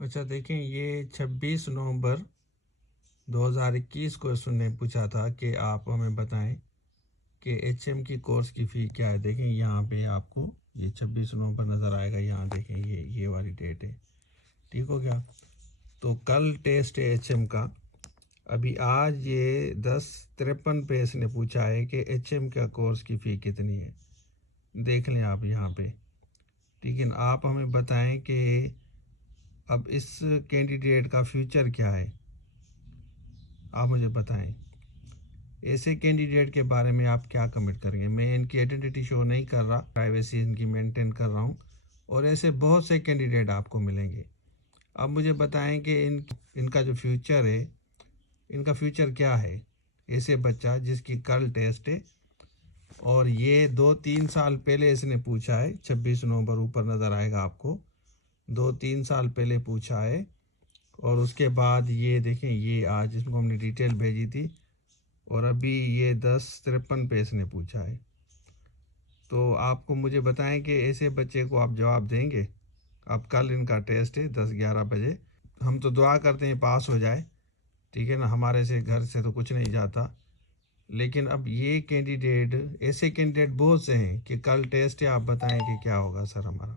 اچھا دیکھیں، یہ 26 نومبر 2021 کو اس نے پوچھا تھا کہ آپ ہمیں بتائیں کہ ایچ ایم کی کورس کی فی کیا ہے۔ دیکھیں یہاں پہ آپ کو یہ 26 نومبر نظر آئے گا، یہاں دیکھیں یہ والی ڈیٹ ہے، ٹھیک ہو گیا۔ تو کل ٹیسٹ ہے ایچ ایم کا، ابھی آج یہ 10:53 پہ اس نے پوچھا ہے کہ ایچ ایم کا کورس کی فی کتنی ہے۔ دیکھ لیں آپ یہاں پہ، لیکن آپ ہمیں بتائیں کہ اب اس کینڈیڈیٹ کا فیوچر کیا ہے، آپ مجھے بتائیں۔ ایسے کینڈیڈیٹ کے بارے میں آپ کیا کمنٹ کریں گے؟ میں ان کی آئیڈینٹی شو نہیں کر رہا، پرائیویسی ان کی مینٹین کر رہا ہوں، اور ایسے بہت سے کینڈیڈیٹ آپ کو ملیں گے۔ اب مجھے بتائیں کہ ان کا جو فیوچر ہے، ان کا فیوچر کیا ہے۔ ایسے بچہ جس کی کل ٹیسٹ ہے، اور یہ 2-3 سال پہلے اس نے پوچھا ہے، 26 نومبر اوپر نظر آئے گا آپ کو، 2-3 سال پہلے پوچھا ہے، اور اس کے بعد یہ دیکھیں یہ آج اس کو ہم نے ڈیٹیل بھیجی تھی، اور ابھی یہ 10:53 پہ اس نے پوچھا ہے۔ تو آپ کو مجھے بتائیں کہ ایسے بچے کو آپ جواب دیں گے؟ اب کل ان کا ٹیسٹ ہے 10-11 بجے، ہم تو دعا کرتے ہیں پاس ہو جائے، ٹھیک ہے نا، ہمارے سے گھر سے تو کچھ نہیں جاتا، لیکن اب یہ کینڈیڈیٹ، ایسے کینڈیڈیٹ بہت سے ہیں کہ کل ٹیسٹ ہے، آپ بتائیں کہ کیا ہوگا سر ہمارا،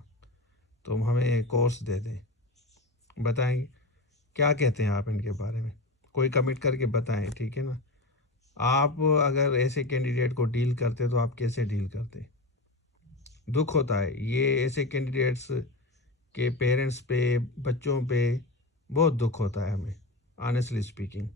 تو ہمیں کورس دے دیں، بتائیں کیا کہتے ہیں آپ ان کے بارے میں، کوئی کمنٹ کر کے بتائیں، ٹھیک ہے نا۔ آپ اگر ایسے کینڈیڈیٹ کو ڈیل کرتے تو آپ کیسے ڈیل کرتے؟ دکھ ہوتا ہے یہ ایسے کینڈیڈیٹس کے پیرنٹس پہ، بچوں پہ بہت دکھ ہوتا ہے ہمیں، آنیسٹلی اسپیکنگ۔